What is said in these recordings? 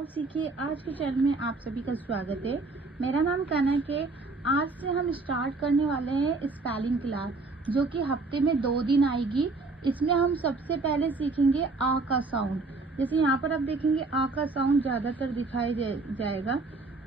आओ सीखिए आज के चैनल में आप सभी का स्वागत है। मेरा नाम कनक है। आज से हम स्टार्ट करने वाले हैं स्पेलिंग क्लास, जो कि हफ्ते में 2 दिन आएगी। इसमें हम सबसे पहले सीखेंगे आ का साउंड। जैसे यहाँ पर आप देखेंगे आ का साउंड ज़्यादातर दिखाई जाएगा,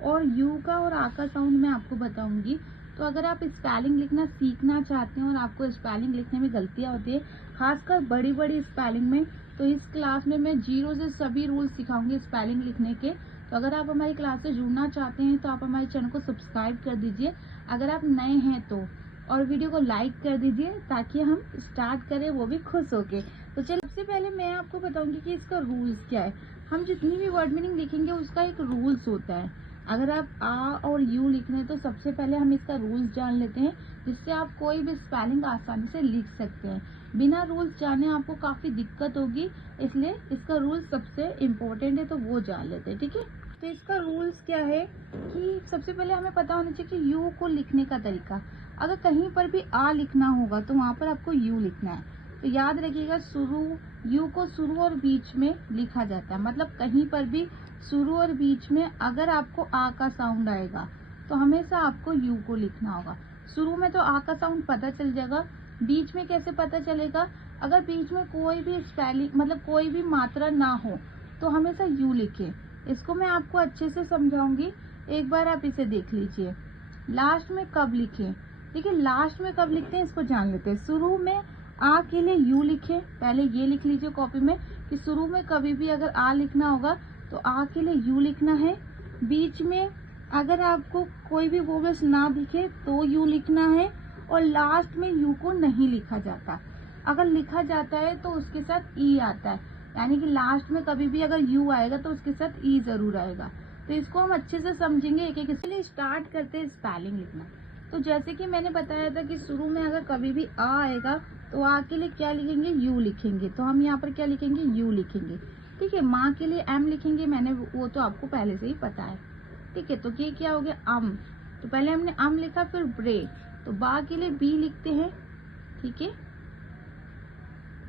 और यू का और आ का साउंड मैं आपको बताऊंगी। तो अगर आप स्पेलिंग लिखना सीखना चाहते हैं और आपको स्पेलिंग लिखने में गलतियाँ होती है, खासकर बड़ी बड़ी स्पेलिंग में, तो इस क्लास में मैं 0 से सभी रूल सिखाऊंगी स्पेलिंग लिखने के। तो अगर आप हमारी क्लास से जुड़ना चाहते हैं तो आप हमारे चैनल को सब्सक्राइब कर दीजिए अगर आप नए हैं तो, और वीडियो को लाइक कर दीजिए ताकि हम स्टार्ट करें, वो भी खुश होके। तो चलिए, सबसे पहले मैं आपको बताऊंगी कि इसका रूल्स क्या है। हम जितनी भी वर्ड मीनिंग लिखेंगे उसका एक रूल्स होता है। अगर आप आ और यू लिख रहे हैं तो सबसे पहले हम इसका रूल्स जान लेते हैं, जिससे आप कोई भी स्पेलिंग आसानी से लिख सकते हैं। बिना रूल्स जाने आपको काफी दिक्कत होगी, इसलिए इसका रूल्स सबसे इम्पोर्टेंट है, तो वो जान लेते हैं। ठीक है, तो इसका रूल्स क्या है कि सबसे पहले हमें पता होना चाहिए कि यू को लिखने का तरीका। अगर कहीं पर भी आ लिखना होगा तो वहां पर आपको यू लिखना है। तो याद रखिएगा, यू को शुरू और बीच में लिखा जाता है। मतलब कहीं पर भी शुरू और बीच में अगर आपको आ का साउंड आएगा तो हमेशा आपको यू को लिखना होगा। शुरू में तो आ का साउंड पता चल जाएगा, बीच में कैसे पता चलेगा? अगर बीच में कोई भी स्पेलिंग मतलब कोई भी मात्रा ना हो तो हमेशा यू लिखे। इसको मैं आपको अच्छे से समझाऊंगी, एक बार आप इसे देख लीजिए। लास्ट में कब लिखे, देखिए लास्ट में कब लिखते हैं इसको जान लेते हैं। शुरू में आ के लिए यू लिखे, पहले ये लिख लीजिए कॉपी में कि शुरू में कभी भी अगर आ लिखना होगा तो आ के लिए यू लिखना है। बीच में अगर आपको कोई भी वोवेल्स ना दिखे तो यू लिखना है, और लास्ट में यू को नहीं लिखा जाता। अगर लिखा जाता है तो उसके साथ ई आता है, यानी कि लास्ट में कभी भी अगर यू आएगा तो उसके साथ ई जरूर आएगा। तो इसको हम अच्छे से समझेंगे एक एक। इसलिए स्टार्ट करते हैं स्पेलिंग लिखना। तो जैसे कि मैंने बताया था कि शुरू में अगर कभी भी आ आएगा तो आ के लिए क्या लिखेंगे? यू लिखेंगे। तो हम यहाँ पर क्या लिखेंगे? यू लिखेंगे। ठीक है, माँ के लिए एम लिखेंगे, मैंने वो तो आपको पहले से ही पता है। ठीक है, तो ये क्या हो गया? अम। तो पहले हमने अम लिखा, फिर ब्रे, तो बा के लिए बी लिखते हैं। ठीक है,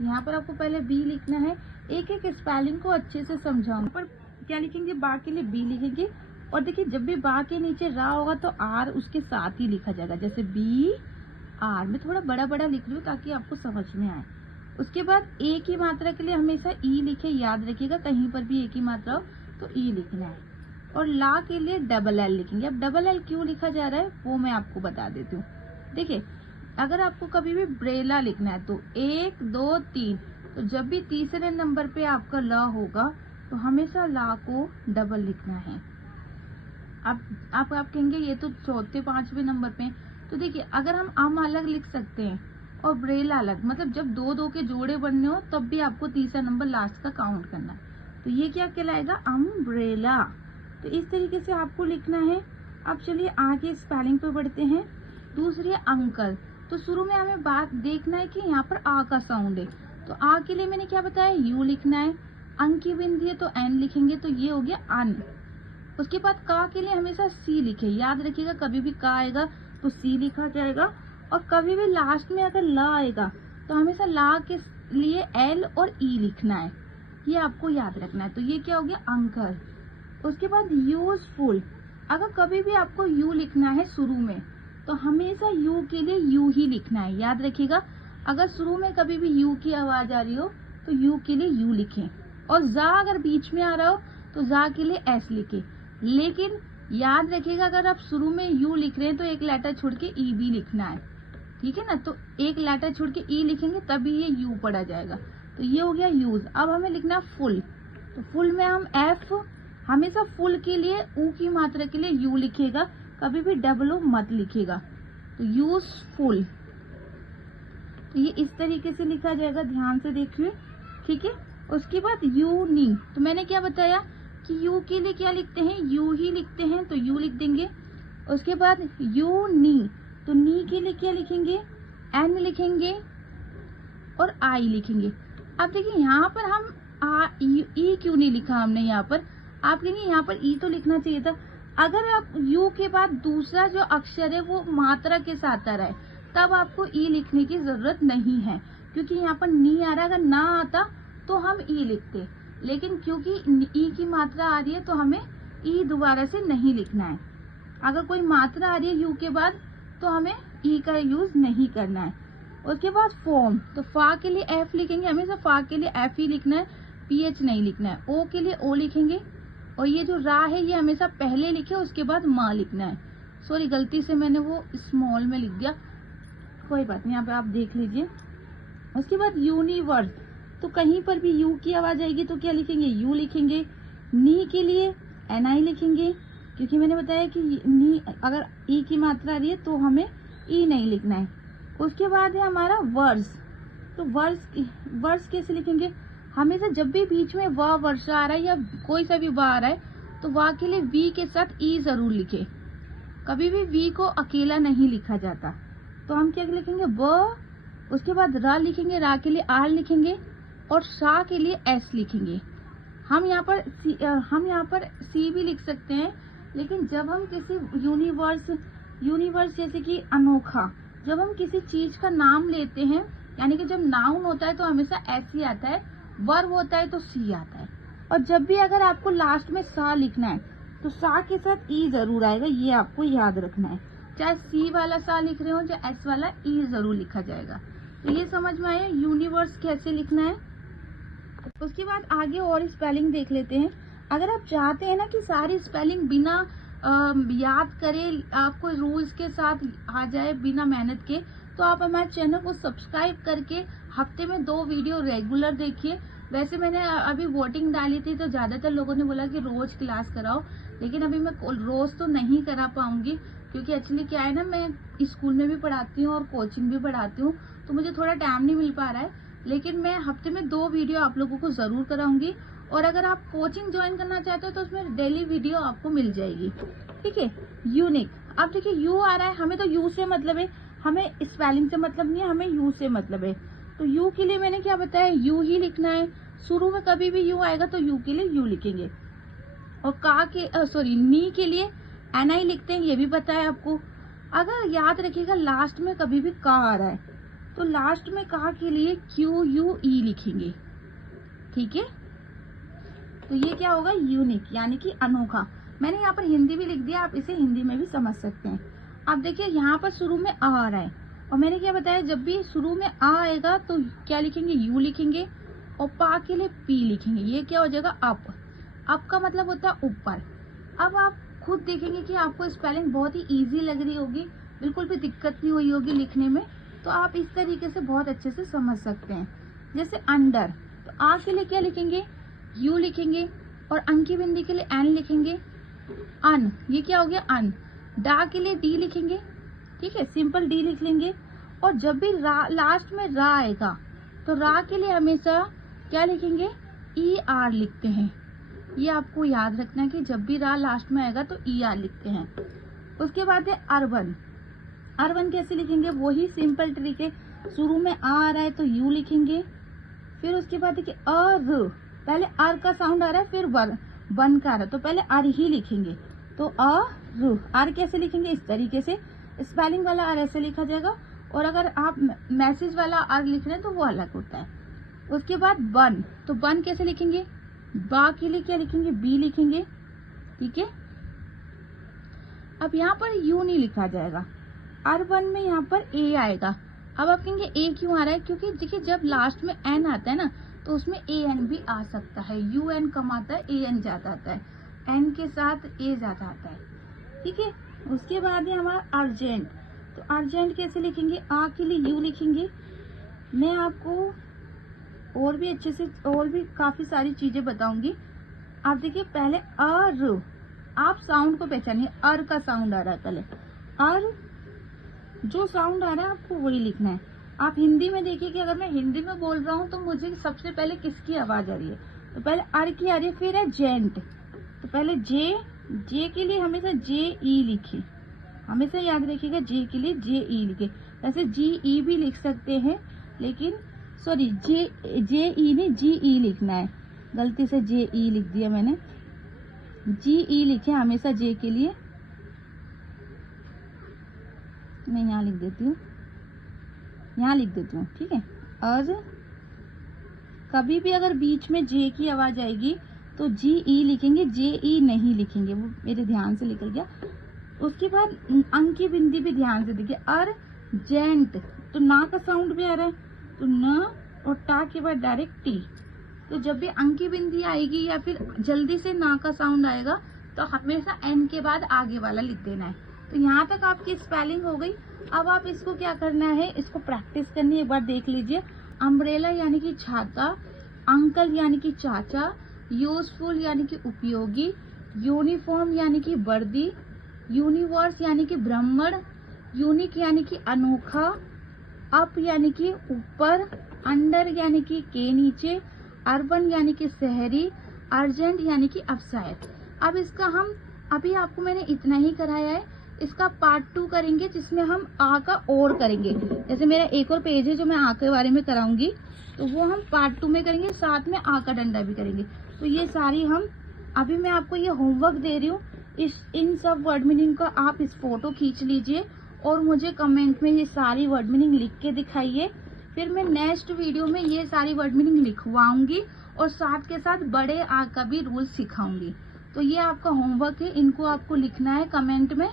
यहाँ पर आपको पहले बी लिखना है। एक एक स्पेलिंग को अच्छे से समझाऊंगा। पर क्या लिखेंगे? बा के लिए बी लिखेंगे, और देखिए जब भी बा के नीचे रा होगा तो आर उसके साथ ही लिखा जाएगा, जैसे बी आर। मैं थोड़ा बड़ा बड़ा लिख रही हूँ ताकि आपको समझ में आए। उसके बाद ए की मात्रा के लिए हमेशा ई लिखे, याद रखिएगा कहीं पर भी ए की मात्रा हो तो ई लिखना है। और ला के लिए डबल एल लिखेंगे। अब डबल एल क्यों लिखा जा रहा है वो मैं आपको बता देती हूँ। देखिए, अगर आपको कभी भी ब्रेला लिखना है तो 1 2 3, तो जब भी तीसरे नंबर पे आपका ला होगा तो हमेशा ला को डबल लिखना है। अब आप कहेंगे ये तो चौथे पांचवे नंबर पे। तो देखिए, अगर हम अम अलग लिख सकते हैं और ब्रेला अलग, मतलब जब 2 2 के जोड़े बनने हो तब भी आपको तीसरा नंबर लास्ट का काउंट करना है। तो ये क्या कहलाएगा? अम्ब्रेला। तो इस तरीके से आपको लिखना है। अब चलिए आगे स्पेलिंग पे बढ़ते हैं। दूसरी है अंकल। तो शुरू में हमें बात देखना है कि यहाँ पर आ का साउंड है, तो आ के लिए मैंने क्या बताया? यू लिखना है। अंक की बिंदी है तो एन लिखेंगे, तो ये हो गया अन। उसके बाद का के लिए हमेशा सी लिखे, याद रखिएगा कभी भी का आएगा तो सी लिखा जाएगा। और कभी भी लास्ट में अगर ला आएगा तो हमेशा ला के लिए एल और ई लिखना है, ये आपको याद रखना है। तो ये क्या हो गया? अंकल। उसके बाद यूजफुल। अगर कभी भी आपको यू लिखना है शुरू में तो हमेशा यू के लिए यू ही लिखना है, याद रखिएगा। अगर शुरू में कभी भी यू की आवाज आ रही हो तो यू के लिए यू लिखें, और जा अगर बीच में आ रहा हो तो जा के लिए एस लिखें। लेकिन याद रखिएगा, अगर आप शुरू में यू लिख रहे हैं तो एक लेटर छोड़ के ई भी लिखना है। ठीक है ना, तो एक लेटर छोड़ के ई लिखेंगे तभी ये यू पढ़ा जाएगा। तो ये हो गया यूज। अब हमें लिखना फुल। तो फुल में हम एफ, हमेशा फुल के लिए ऊ की मात्रा के लिए यू लिखेगा, कभी भी डबल ओ मत लिखेगा। तो यूजफुल, तो ये इस तरीके से लिखा जाएगा, ध्यान से देखिए। ठीक है, उसके बाद यूनी। तो मैंने क्या बताया कि यू के लिए क्या लिखते हैं? यू ही लिखते हैं, तो यू लिख देंगे। उसके बाद यूनी, तो नी के लिए क्या लिखेंगे? एन लिखेंगे और आई लिखेंगे। अब देखिए यहाँ पर हम ई क्यों नहीं लिखा हमने? यहाँ पर आप कहेंगे यहाँ पर ई तो लिखना चाहिए था। अगर आप यू के बाद दूसरा जो अक्षर है वो मात्रा के साथ आ रहा है तब आपको ई लिखने की जरूरत नहीं है, क्योंकि यहाँ पर नी आ रहा है। अगर ना आता तो हम ई लिखते, लेकिन क्योंकि ई की मात्रा आ रही है तो हमें ई दोबारा से नहीं लिखना है। अगर कोई मात्रा आ रही है यू के बाद तो हमें ई का यूज नहीं करना है। उसके बाद फॉर्म, तो फा के लिए एफ लिखेंगे, हमेशा फा के लिए एफ ही लिखना है, पीएच नहीं लिखना है। ओ के लिए ओ लिखेंगे, और ये जो रा है ये हमेशा पहले लिखे उसके बाद माँ लिखना है। सॉरी, गलती से मैंने वो स्मॉल में लिख दिया, कोई बात नहीं, यहाँ पे आप देख लीजिए। उसके बाद यूनिवर्स, तो कहीं पर भी यू की आवाज आएगी तो क्या लिखेंगे, यू लिखेंगे। नी के लिए एन आई लिखेंगे, क्योंकि मैंने बताया कि नी अगर ई की मात्रा आ रही है तो हमें ई नहीं लिखना है। उसके बाद है हमारा वर्स, तो वर्स कैसे लिखेंगे, हमेशा जब भी बीच में व वर्षा आ रहा है या कोई सा भी व आ रहा है तो व के लिए वी के साथ ई जरूर लिखे, कभी भी वी को अकेला नहीं लिखा जाता। तो हम क्या लिखेंगे, ब, उसके बाद रा लिखेंगे, रा के लिए आर लिखेंगे, और शा के लिए एस लिखेंगे। हम यहाँ पर सी भी लिख सकते हैं, लेकिन जब हम किसी यूनिवर्स जैसे कि अनोखा, जब हम किसी चीज का नाम लेते हैं, यानी कि जब नाउन होता है तो हमेशा एस ही आता है, वर्ब होता है तो सी आता है। और जब भी अगर आपको लास्ट में सा लिखना है तो सा के साथ ई जरूर आएगा, ये आपको याद रखना है। चाहे सी वाला सा लिख रहे हो चाहे एस वाला, ई जरूर लिखा जाएगा। तो ये समझ में आया यूनिवर्स कैसे लिखना है। उसके बाद आगे और स्पेलिंग देख लेते हैं। अगर आप चाहते हैं ना कि सारी स्पेलिंग बिना याद करे आपको रूल्स के साथ आ जाए बिना मेहनत के, तो आप हमारे चैनल को सब्सक्राइब करके हफ्ते में 2 वीडियो रेगुलर देखिए। वैसे मैंने अभी वोटिंग डाली थी तो ज्यादातर लोगों ने बोला कि रोज क्लास कराओ, लेकिन अभी मैं रोज तो नहीं करा पाऊंगी, क्योंकि एक्चुअली क्या है ना, मैं स्कूल में भी पढ़ाती हूँ और कोचिंग भी पढ़ाती हूँ, तो मुझे थोड़ा टाइम नहीं मिल पा रहा है। लेकिन मैं हफ्ते में 2 वीडियो आप लोगों को जरूर कराऊंगी, और अगर आप कोचिंग ज्वाइन करना चाहते हो तो उसमें डेली वीडियो आपको मिल जाएगी। ठीक है। यूनिक, अब देखिए यू आ रहा है, हमें तो यू से मतलब है, हमें स्पेलिंग से मतलब नहीं है, हमें यू से मतलब है। तो यू के लिए मैंने क्या बताया, यू ही लिखना है। शुरू में कभी भी यू आएगा तो यू के लिए यू लिखेंगे। और का के नी के लिए एन आई लिखते हैं, ये भी पता है आपको। अगर याद रखिएगा लास्ट में कभी भी का आ रहा है तो लास्ट में का के लिए क्यू यू ई लिखेंगे। ठीक है, तो ये क्या होगा, यूनिक यानी कि अनोखा। मैंने यहाँ पर हिंदी भी लिख दिया, आप इसे हिंदी में भी समझ सकते हैं। अब देखिए यहाँ पर शुरू में आ रहा है, और मैंने क्या बताया, जब भी शुरू में आ आएगा तो क्या लिखेंगे, यू लिखेंगे, और पा के लिए पी लिखेंगे। ये क्या हो जाएगा, अप का मतलब होता है ऊपर। अब आप खुद देखेंगे कि आपको स्पेलिंग बहुत ही इजी लग रही होगी, बिल्कुल भी दिक्कत नहीं हुई होगी लिखने में, तो आप इस तरीके से बहुत अच्छे से समझ सकते हैं। जैसे अंडर, तो आ के लिए क्या लिखेंगे, यू लिखेंगे, और अन की बिंदी के लिए एन लिखेंगे। अन, ये क्या हो गया, अन। डा के लिए डी लिखेंगे। ठीक है, सिंपल डी लिख लेंगे। और जब भी लास्ट में रा आएगा तो रा के लिए हमेशा क्या लिखेंगे, ई आर लिखते हैं। ये आपको याद रखना है कि जब भी रा लास्ट में आएगा तो ई आर लिखते हैं। उसके बाद है अर्बन। अर्बन कैसे लिखेंगे, वही सिंपल ट्रिक है, शुरू में आ रहा है तो यू लिखेंगे, फिर उसके बाद देखिए अर, पहले अर का साउंड आ रहा है फिर वन का आ रहा है, तो पहले अर ही लिखेंगे। तो अर कैसे लिखेंगे, इस तरीके से। स्पेलिंग वाला अर ऐसे लिखा जाएगा, और अगर आप मैसेज वाला अर लिख रहे हैं तो वो अलग होता है। उसके बाद बन, तो बन कैसे लिखेंगे, बा के लिए क्या लिखेंगे, बी लिखेंगे। ठीक है, अब यहाँ पर यू नहीं लिखा जाएगा, अर्बन में यहाँ पर ए आएगा। अब आप कहेंगे ए क्यों आ रहा है, क्योंकि देखिए जब लास्ट में एन आता है ना तो उसमें ए एन भी आ सकता है। यू एन कम आता है, ए एन ज्यादा आता है, एन के साथ ए ज्यादा आता है। ठीक है, उसके बाद है हमारा अर्जेंट। तो अर्जेंट कैसे लिखेंगे, आ के लिए यू लिखेंगे। मैं आपको और भी अच्छे से और भी काफी सारी चीजें बताऊंगी। आप देखिए पहले अर, आप साउंड को पहचानिए, अर का साउंड आ रहा है, पहले अर जो साउंड आ रहा है आपको वही लिखना है। आप हिंदी में देखिए कि अगर मैं हिंदी में बोल रहा हूँ तो मुझे सबसे पहले किसकी आवाज आ रही है, तो पहले अर की आ रही है, फिर है जेंट, तो पहले जे के लिए हमेशा जे ई लिखिए, हमेशा याद रखिएगा जे के लिए जे ई लिखे। वैसे जी ई भी लिख सकते हैं, लेकिन सॉरी जे ई नहीं जी ई लिखना है, गलती से जे ई लिख दिया मैंने, जी ई लिखे हमेशा जे के लिए। मैं यहाँ लिख देती हूँ, यहाँ लिख देती हूँ। ठीक है, अर कभी भी अगर बीच में जे की आवाज आएगी तो जी ई लिखेंगे, जे ई नहीं लिखेंगे। वो मेरे ध्यान से निकल गया। उसके बाद अंक की बिंदी भी ध्यान से देखिए। अर्जेंट, तो ना का साउंड भी आ रहा है, तो न और टा के बाद डायरेक्ट टी। तो जब भी अंक की बिंदी आएगी या फिर जल्दी से ना का साउंड आएगा तो हमेशा एन के बाद आगे वाला लिख देना है। तो यहाँ तक आपकी स्पेलिंग हो गई। अब आप इसको क्या करना है, इसको प्रैक्टिस करनी है। एक बार देख लीजिए। अम्ब्रेला यानी कि छाता, अंकल यानी कि चाचा, यूजफुल यानी कि उपयोगी, यूनिफॉर्म यानी कि वर्दी, यूनिवर्स यानी कि ब्रह्मांड, यूनिक यानी कि अनोखा, अप यानी कि ऊपर, अंडर यानी कि के नीचे, अर्बन यानी कि शहरी, अर्जेंट यानी कि अवसायद। अब इसका हम अभी आपको मैंने इतना ही कराया है। इसका पार्ट 2 करेंगे जिसमें हम आ का और करेंगे। जैसे मेरा एक और पेज है जो मैं आ के बारे में कराऊंगी, तो वो हम पार्ट 2 में करेंगे, साथ में आ का डंडा भी करेंगे। तो ये सारी हम अभी मैं आपको ये होमवर्क दे रही हूँ। इन सब वर्ड मीनिंग का आप इस फोटो खींच लीजिए और मुझे कमेंट में ये सारी वर्ड मीनिंग लिख के दिखाइए। फिर मैं नेक्स्ट वीडियो में ये सारी वर्ड मीनिंग लिखवाऊंगी और साथ के साथ बड़े आ का भी रूल सिखाऊंगी। तो ये आपका होमवर्क है, इनको आपको लिखना है कमेंट में।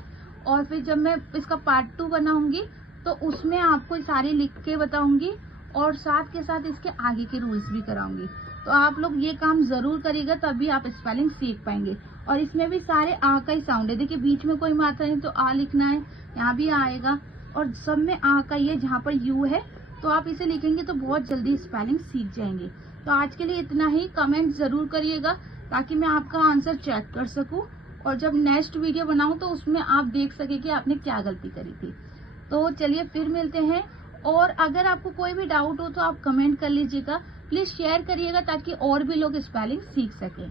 और फिर जब मैं इसका पार्ट 2 बनाऊंगी तो उसमें आपको सारी लिख के बताऊंगी और साथ के साथ इसके आगे के रूल्स भी कराऊंगी। तो आप लोग ये काम जरूर करिएगा, तभी आप स्पेलिंग सीख पाएंगे। और इसमें भी सारे आ का ही साउंड है। देखिए बीच में कोई मात्रा नहीं तो आ लिखना है, यहाँ भी आएगा और सब में आ का ही है। जहाँ पर यू है तो आप इसे लिखेंगे तो बहुत जल्दी स्पेलिंग सीख जाएंगे। तो आज के लिए इतना ही। कमेंट जरूर करिएगा ताकि मैं आपका आंसर चेक कर सकूं और जब नेक्स्ट वीडियो बनाऊं तो उसमें आप देख सके कि आपने क्या गलती करी थी। तो चलिए फिर मिलते हैं। और अगर आपको कोई भी डाउट हो तो आप कमेंट कर लीजिएगा। प्लीज शेयर करिएगा ताकि और भी लोग स्पेलिंग सीख सकें।